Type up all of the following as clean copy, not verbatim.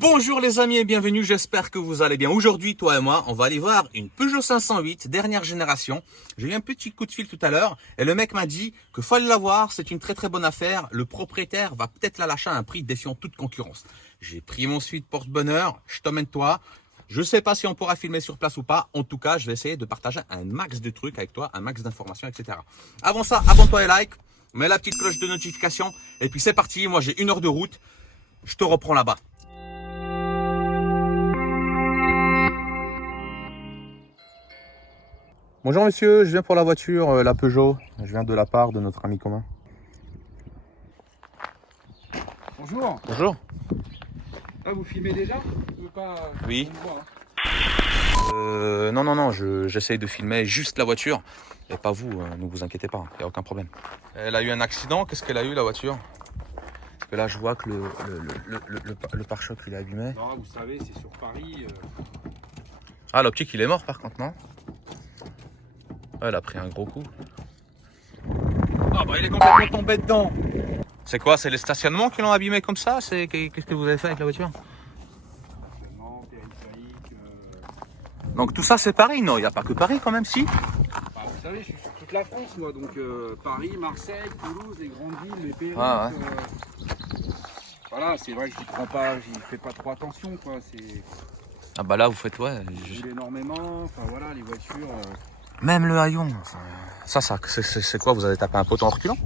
Bonjour les amis et bienvenue, j'espère que vous allez bien. Aujourd'hui, toi et moi, on va aller voir une Peugeot 508 dernière génération. J'ai eu un petit coup de fil tout à l'heure et le mec m'a dit que fallait l'avoir, c'est une très bonne affaire. Le propriétaire va peut-être la lâcher à un prix défiant toute concurrence. J'ai pris mon suite porte-bonheur, je t'emmène toi. Je sais pas si on pourra filmer sur place ou pas. En tout cas, je vais essayer de partager un max de trucs avec toi, un max d'informations, etc. Avant ça, abonne-toi et like, mets la petite cloche de notification et puis c'est parti. Moi, j'ai 1 heure de route. Je te reprends là-bas. Bonjour monsieur, je viens pour la voiture, la Peugeot. Je viens de la part de notre ami commun. Bonjour. Bonjour. Ah, vous filmez déjà? Oui. On voit, hein. Non, j'essaye de filmer juste la voiture. Et pas vous, ne vous inquiétez pas, il n'y a aucun problème. Elle a eu un accident, qu'est-ce qu'elle a eu la voiture? Parce que là je vois que le pare-choc il est abîmé. Non, vous savez, c'est sur Paris. Ah, l'optique il est mort par contre, non? Ouais, elle a pris un gros coup. Ah bah il est complètement tombé dedans. C'est quoi? C'est les stationnements qui l'ont abîmé comme ça? Qu'est-ce que vous avez fait avec la voiture? Stationnement, périphérique. Donc tout ça c'est Paris, non? Il n'y a pas que Paris quand même, si? Bah, vous savez, je suis sur toute la France, moi. Donc Paris, Marseille, Toulouse, les grandes villes, les périphériques. Ah, ouais. Voilà, c'est vrai que j'y prends pas, j'y fais pas trop attention, quoi. Ah bah là vous faites, ouais. Je roule énormément. Enfin voilà, les voitures. Même le haillon, ça c'est quoi? Vous avez tapé un poteau en reculant?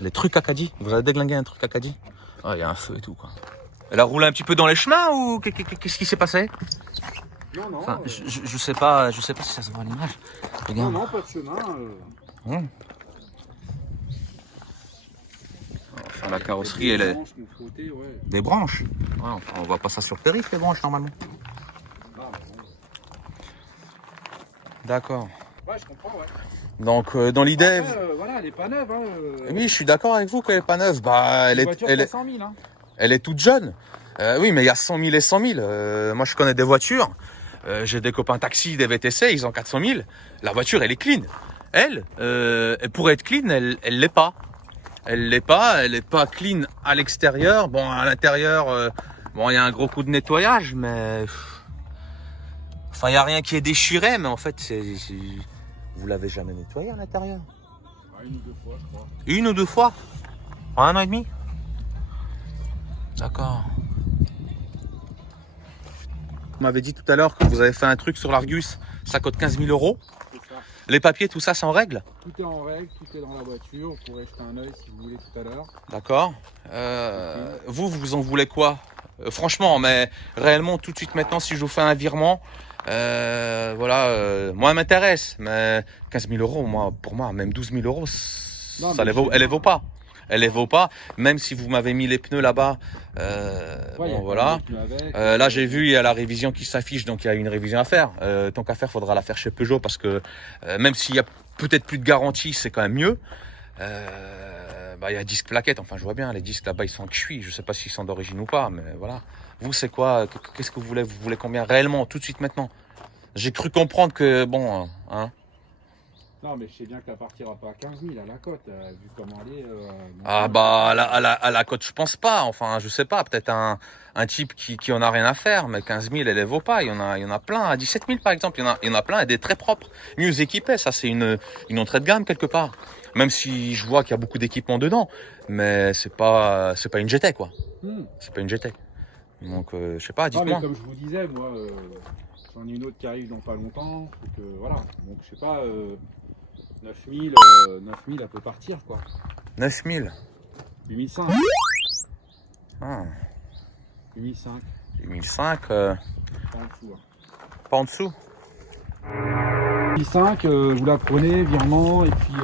Les trucs Acadie, vous avez déglingué un truc Acadie? Ah, il y a un feu et tout quoi. Elle a roulé un petit peu dans les chemins ou qu'est-ce qui s'est passé? Non, non. Enfin, je sais pas si ça se voit à l'image. Regarde. Non, pas de chemin. Enfin, la carrosserie, elle est Branches qui ont frotté, ouais. des branches. Ouais, enfin, on voit pas ça sur périph' les branches normalement. Ah, bon. D'accord. Ouais, je comprends, ouais. Donc dans l'idée, Après, voilà, elle est pas neuve, hein. oui, je suis d'accord avec vous qu'elle est pas neuve. Bah, Une voiture qui a 100 000, hein. elle est toute jeune. Oui, mais il y a 100 000 et 100 000. Moi, je connais des voitures. J'ai des copains taxi, des VTC, ils ont 400 000. La voiture, elle est clean. Elle, pour être clean, elle l'est pas. Elle l'est pas. Elle est pas clean à l'extérieur. Bon, à l'intérieur, bon, il y a un gros coup de nettoyage, mais enfin, il y a rien qui est déchiré. Mais en fait, vous l'avez jamais nettoyé à l'intérieur? Ah, 1 ou 2 fois, je crois. 1 ou 2 fois? En 1 an et demi? D'accord. Vous m'avez dit tout à l'heure que vous avez fait un truc sur l'Argus, ça coûte 15 000 €. C'est ça. Les papiers, tout ça, c'est en règle? Tout est en règle, tout est dans la voiture. Vous pourrez jeter un œil si vous voulez tout à l'heure. D'accord. Vous en voulez quoi? Franchement, mais réellement, tout de suite maintenant, si je vous fais un virement, voilà, moi, elle m'intéresse, mais 15 000 €, moi, pour moi, même 12 000 €, Non, ça mais elle les vaut pas. Elle les vaut pas, même si vous m'avez mis les pneus là-bas. Ouais, Bon, voilà. Là, j'ai vu, il y a la révision qui s'affiche, donc il y a une révision à faire. Tant qu'à faire, faudra la faire chez Peugeot parce que même s'il y a peut-être plus de garantie, c'est quand même mieux. Bah, il y a disque plaquette, enfin je vois bien, les disques là-bas ils sont cuits, je sais pas s'ils sont d'origine ou pas, mais voilà. Vous c'est quoi? Qu'est-ce que vous voulez? Vous voulez combien réellement, tout de suite maintenant? J'ai cru comprendre que, bon, hein. Non, mais je sais bien qu'elle partira pas à 15 000 à la cote, vu comment elle est. Ah bah à la cote je pense pas, enfin je sais pas, peut-être un type qui en a rien à faire, mais 15 000 elle les vaut pas, il y en a plein, à 17 000 par exemple, il y en a plein et des très propres, mieux équipés, ça c'est une entrée de gamme quelque part, même si je vois qu'il y a beaucoup d'équipements dedans, mais c'est pas une GT quoi, c'est pas une GT, donc je sais pas, Non, dites-moi. mais comme je vous disais, moi, j'en ai une autre qui arrive dans pas longtemps, donc voilà, donc je sais pas, 9 000, elle peut partir quoi. 9 000. 8 500. Ah, 8 500, 1005, pas en dessous. Hein. pas en dessous. 8 500, vous la prenez, virement, et puis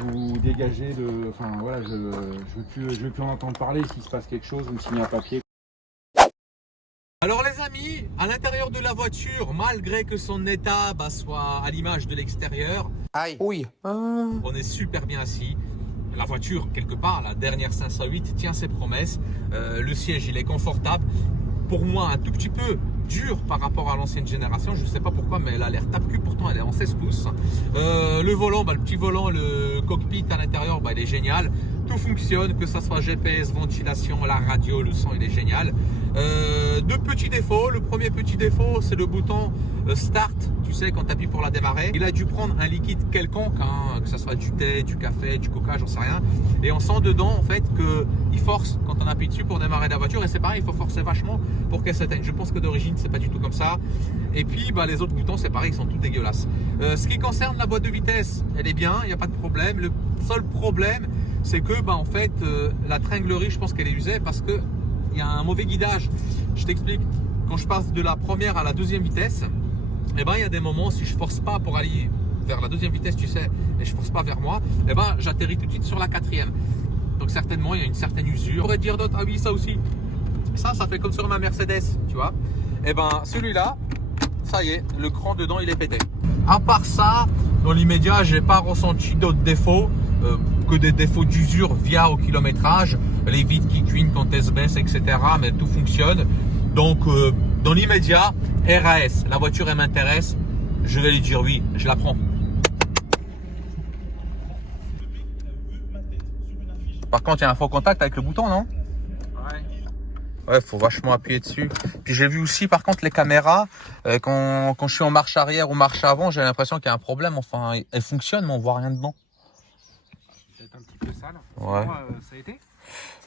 vous dégagez de. Enfin voilà, je veux plus en entendre parler. S'il se passe quelque chose, vous me signez un papier. Alors les amis, à l'intérieur de la voiture, malgré que son état soit à l'image de l'extérieur, Aïe. Oui. on est super bien assis. La voiture, quelque part, la dernière 508, tient ses promesses. Le siège, il est confortable. Pour moi, un tout petit peu dur par rapport à l'ancienne génération. Je ne sais pas pourquoi, mais elle a l'air tape-cul. Pourtant, elle est en 16 pouces. Le volant, le petit volant, le cockpit à l'intérieur, il est génial. tout fonctionne, que ce soit GPS, ventilation, la radio, le son il est génial. Deux petits défauts. Le premier petit défaut, c'est le bouton Start. Tu sais, quand tu appuies pour la démarrer, il a dû prendre un liquide quelconque, hein, que ce soit du thé, du café, du coca, j'en sais rien. Et on sent dedans en fait qu'il force quand on appuie dessus pour démarrer la voiture. Et c'est pareil, il faut forcer vachement pour qu'elle s'éteigne. Je pense que d'origine, c'est pas du tout comme ça. Et puis les autres boutons, c'est pareil, ils sont tous dégueulasses. Ce qui concerne la boîte de vitesse, elle est bien, il n'y a pas de problème. Le seul problème, c'est que en fait, la tringlerie, je pense qu'elle est usée parce que il y a un mauvais guidage. Je t'explique. Quand je passe de la première à la deuxième vitesse, il y a des moments, si je force pas pour aller vers la deuxième vitesse, tu sais, et je force pas vers moi, j'atterris tout de suite sur la quatrième. Donc certainement, il y a une certaine usure. On pourrait dire d'autres, ah oui, ça aussi. Ça fait comme sur ma Mercedes, tu vois. Celui-là, ça y est, le cran dedans, il est pété. À part ça, dans l'immédiat, j'ai pas ressenti d'autres défauts que des défauts d'usure via au kilométrage, les vitres qui cuinent quand elles se baissent, etc. Mais tout fonctionne. Donc, dans l'immédiat, RAS, la voiture, elle m'intéresse. Je vais lui dire oui, je la prends. Par contre, il y a un faux contact avec le bouton, non? Ouais, faut vachement appuyer dessus. Puis j'ai vu aussi, par contre, les caméras, quand je suis en marche arrière ou marche avant, j'ai l'impression qu'il y a un problème. Enfin, elles fonctionnent, mais on voit rien dedans. Peut-être un petit peu sale. Ouais. Ça a été?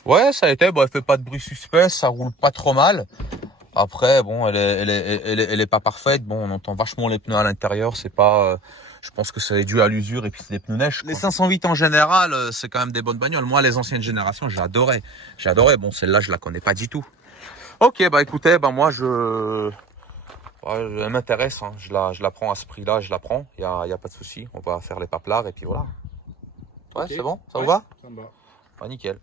Ouais, ça a été. Elle fait pas de bruit suspect, ça roule pas trop mal. Après, elle est pas parfaite. On entend vachement les pneus à l'intérieur. C'est pas, je pense que c'est dû à l'usure et puis c'est des pneus neige. Les 508 en général, c'est quand même des bonnes bagnoles. Moi, les anciennes générations, j'adorais. Bon, celle-là, je la connais pas du tout. Ok, écoutez, moi, elle m'intéresse. Hein. Je la prends à ce prix-là, je la prends. Il y a pas de souci. On va faire les paplards et puis voilà. Ouais, okay. C'est bon. Ça vous va? Ça me va. Nickel.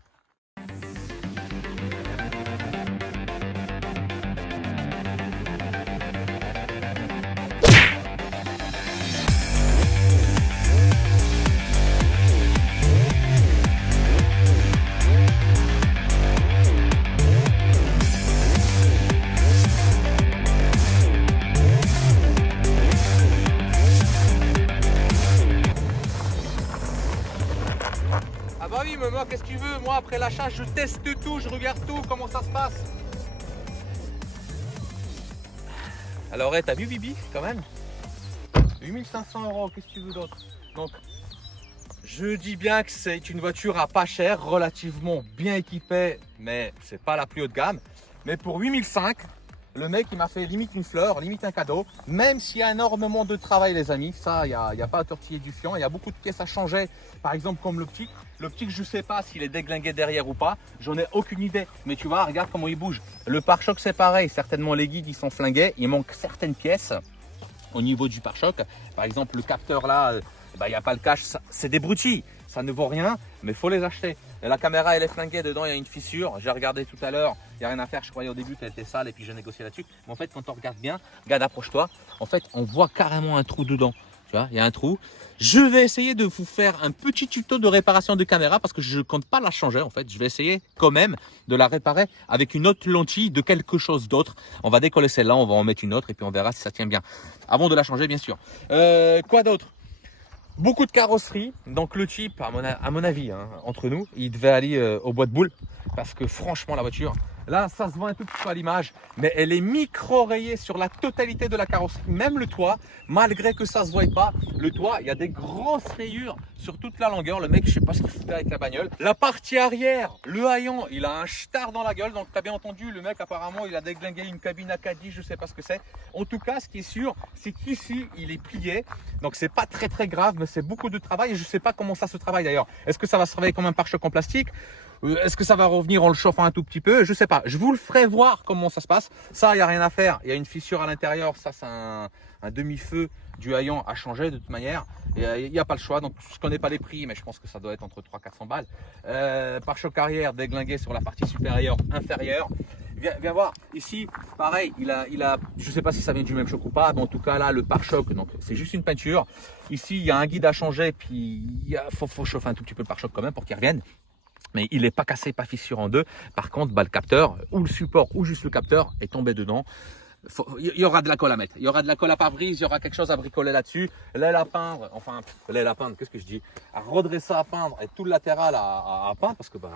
Oui, mais moi, qu'est-ce que tu veux? Moi, après l'achat, je teste tout, je regarde tout, comment ça se passe. Alors, t'as vu, Bibi, quand même 8500 €, qu'est-ce que tu veux d'autre? Donc, je dis bien que c'est une voiture à pas cher, relativement bien équipée, mais c'est pas la plus haut de gamme. Mais pour 8500, le mec, il m'a fait limite une fleur, limite un cadeau. Même s'il y a énormément de travail, les amis, ça, il n'y a pas à tortiller du fion. Il y a beaucoup de pièces à changer, par exemple comme l'optique. L'optique, je ne sais pas s'il est déglingué derrière ou pas. J'en ai aucune idée. Mais tu vois, regarde comment il bouge. Le pare-choc, c'est pareil. Certainement, les guides, ils sont flingués. Il manque certaines pièces au niveau du pare-choc. Par exemple, le capteur là, il n'y a pas le cache. C'est des broutilles. Ça ne vaut rien, mais il faut les acheter. Et la caméra, elle est flinguée. Dedans, il y a une fissure. J'ai regardé tout à l'heure. Il n'y a rien à faire. Je croyais au début qu'elle était sale et puis j'ai négocié là-dessus. Mais en fait, quand on regarde bien, regarde, approche-toi. En fait, on voit carrément un trou dedans. Tu vois, il y a un trou. Je vais essayer de vous faire un petit tuto de réparation de caméra parce que je ne compte pas la changer. En fait, je vais essayer quand même de la réparer avec une autre lentille de quelque chose d'autre. On va décoller celle-là, on va en mettre une autre et puis on verra si ça tient bien. Avant de la changer, bien sûr. Quoi d'autre? Beaucoup de carrosserie, donc le type, à mon avis, hein, entre nous, il devait aller au bois de boule parce que franchement la voiture, là ça se voit un tout petit peu à l'image, mais elle est micro-rayée sur la totalité de la carrosserie, même le toit, malgré que ça se voit pas, le toit, il y a des grosses rayures sur toute la longueur, le mec je sais pas ce qu'il foutait avec la bagnole. La partie arrière, le haillon, il a un star dans la gueule, donc tu as bien entendu, le mec apparemment il a déglingué une cabine Acadie, je sais pas ce que c'est. En tout cas, ce qui est sûr, c'est qu'ici il est plié, donc c'est pas très très grave, mais c'est beaucoup de travail et je sais pas comment ça se travaille d'ailleurs. Est-ce que ça va se travailler comme un pare-choc en plastique? Est-ce que ça va revenir en le chauffant un tout petit peu? Je sais pas. Je vous le ferai voir comment ça se passe. Ça, il n'y a rien à faire. Il y a une fissure à l'intérieur. Ça, c'est un demi-feu du haillon à changer de toute manière. Il n'y a pas le choix. Donc, je connais pas les prix, mais je pense que ça doit être entre 300-400 balles. Pare-choc arrière déglingué sur la partie supérieure, inférieure. Viens voir. Ici, pareil, il a, je sais pas si ça vient du même choc ou pas, mais en tout cas là, le pare-choc, donc c'est juste une peinture. Ici, il y a un guide à changer, puis faut chauffer un tout petit peu le pare-choc quand même pour qu'il revienne. Mais il n'est pas cassé, pas fissure en deux. Par contre, le capteur, ou le support, ou juste le capteur, est tombé dedans. il y aura de la colle à mettre. Il y aura de la colle à pare-brise, il y aura quelque chose à bricoler là-dessus. L'aile à peindre, enfin, l'aile à peindre, qu'est-ce que je dis? À redresser à peindre et tout le latéral à peindre parce que bah,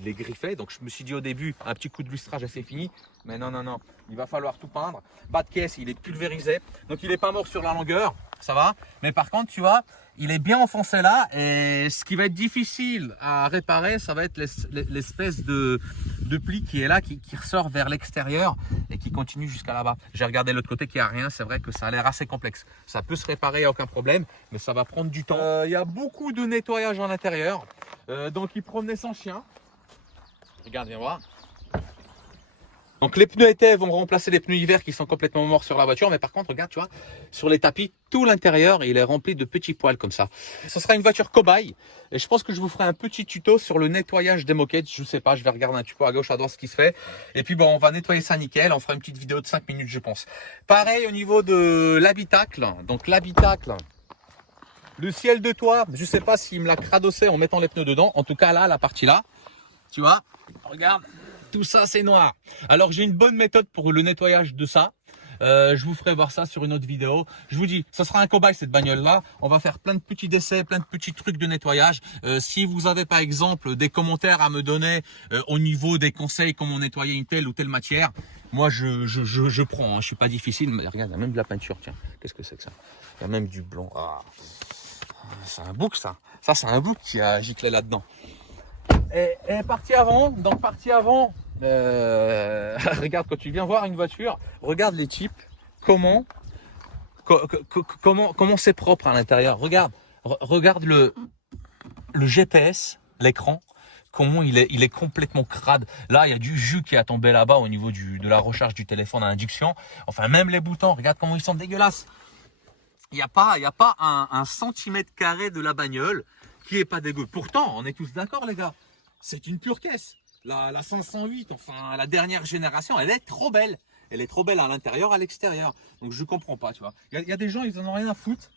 il est griffé. Donc je me suis dit au début, un petit coup de lustrage et c'est fini. Mais non, non, non, il va falloir tout peindre. Bas de caisse, il est pulvérisé. Donc il n'est pas mort sur la longueur, ça va. Mais par contre, tu vois, il est bien enfoncé là et ce qui va être difficile à réparer, ça va être l'espèce de pli qui est là, qui ressort vers l'extérieur et qui continue jusqu'à là-bas. J'ai regardé l'autre côté qui a rien, c'est vrai que ça a l'air assez complexe. Ça peut se réparer, il n'y a aucun problème, mais ça va prendre du temps. Il y a beaucoup de nettoyage en intérieur, donc il promenait son chien. Regarde, viens voir. Donc les pneus été vont remplacer les pneus hiver qui sont complètement morts sur la voiture. Mais par contre, regarde, tu vois, sur les tapis, tout l'intérieur, il est rempli de petits poils comme ça. Ce sera une voiture cobaye. Et je pense que je vous ferai un petit tuto sur le nettoyage des moquettes. Je sais pas, je vais regarder un petit peu à gauche, à droite ce qui se fait. Et puis bon, on va nettoyer ça nickel. On fera une petite vidéo de 5 minutes, je pense. Pareil au niveau de l'habitacle. Donc l'habitacle, le ciel de toit, je sais pas s'il me l'a cradossé en mettant les pneus dedans. En tout cas là, la partie là, tu vois, regarde. Tout ça, c'est noir. Alors, j'ai une bonne méthode pour le nettoyage de ça. Je vous ferai voir ça sur une autre vidéo. Je vous dis, ça sera un cobaye cette bagnole-là. On va faire plein de petits essais, plein de petits trucs de nettoyage. Si vous avez par exemple des commentaires à me donner au niveau des conseils, comment nettoyer une telle ou telle matière, moi je prends. Hein. Je suis pas difficile. Mais regarde, il y a même de la peinture. Tiens, qu'est-ce que c'est que ça? Il y a même du blanc. Ah, c'est un bouc ça. Ça, c'est un bouc qui a giclé là-dedans. Et partie avant, donc partie avant, regarde quand tu viens voir une voiture, regarde les types, comment c'est propre à l'intérieur. Regarde le GPS, l'écran, comment il est complètement crade. Là, il y a du jus qui a tombé là-bas au niveau de la recharge du téléphone à induction. Enfin, même les boutons, regarde comment ils sont dégueulasses. Il n'y a pas un centimètre carré de la bagnole qui est pas dégueu. Pourtant, on est tous d'accord, les gars. C'est une pure caisse. La 508, enfin la dernière génération, elle est trop belle. Elle est trop belle à l'intérieur, à l'extérieur. Donc je comprends pas, tu vois. Il y a des gens, ils en ont rien à foutre.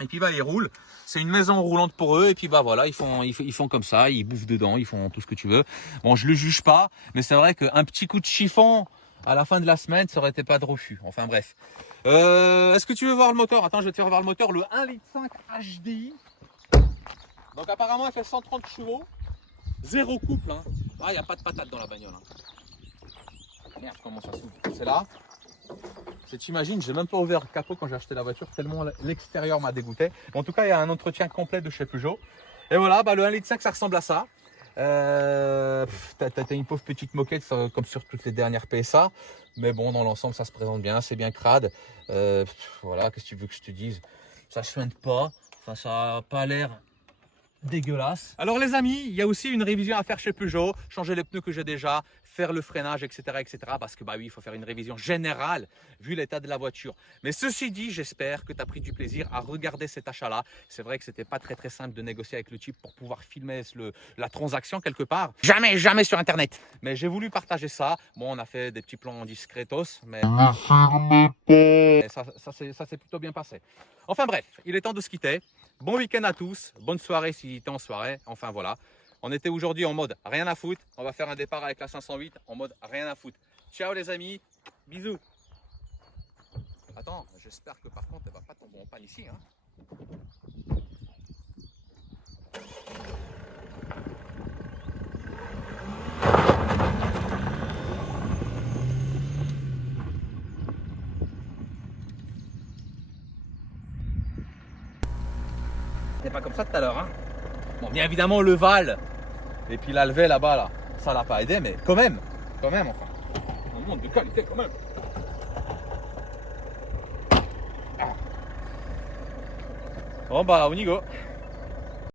Et puis bah ils roulent. C'est une maison roulante pour eux. Et puis bah voilà, ils font comme ça, ils bouffent dedans, ils font tout ce que tu veux. Bon, je le juge pas, mais c'est vrai qu'un petit coup de chiffon à la fin de la semaine, ça aurait été pas de refus. Enfin bref. Est-ce que tu veux voir le moteur? Attends, je vais te faire voir le moteur, le 1,5 litre HDI. Donc apparemment, elle fait 130 chevaux. Zéro couple, hein. Ah, il n'y a pas de patate dans la bagnole. Hein. Merde, comment ça s'ouvre? C'est là. T'imagines, j'ai même pas ouvert le capot quand j'ai acheté la voiture, tellement l'extérieur m'a dégoûté. En tout cas, il y a un entretien complet de chez Peugeot. Et voilà, bah, le 1,5 litre, ça ressemble à ça. T'as une pauvre petite moquette comme sur toutes les dernières PSA. Mais bon, dans l'ensemble, ça se présente bien, c'est bien crade. Voilà, qu'est-ce que tu veux que je te dise? Ça chuinte pas, enfin, ça n'a pas l'air dégueulasse. Alors les amis, il y a aussi une révision à faire chez Peugeot, changer les pneus que j'ai déjà, faire le freinage, etc. parce que bah oui, il faut faire une révision générale vu l'état de la voiture. Mais ceci dit, j'espère que tu as pris du plaisir à regarder cet achat-là. C'est vrai que c'était pas très simple de négocier avec le type pour pouvoir filmer la transaction quelque part. Jamais sur internet. Mais j'ai voulu partager ça. Bon, on a fait des petits plans discretos, mais ça s'est plutôt bien passé. Enfin bref, il est temps de se quitter. Bon week-end à tous, bonne soirée si tu es en soirée, enfin voilà. On était aujourd'hui en mode rien à foutre, on va faire un départ avec la 508 en mode rien à foutre. Ciao les amis, bisous. Attends, j'espère que par contre elle va pas tomber en panne ici. Hein. C'est pas comme ça tout à l'heure. Hein. Bon, bien évidemment, le Val et puis la levée là-bas, là, ça l'a pas aidé, mais quand même, enfin. Un monde de qualité quand même. Bon, bah, on y go.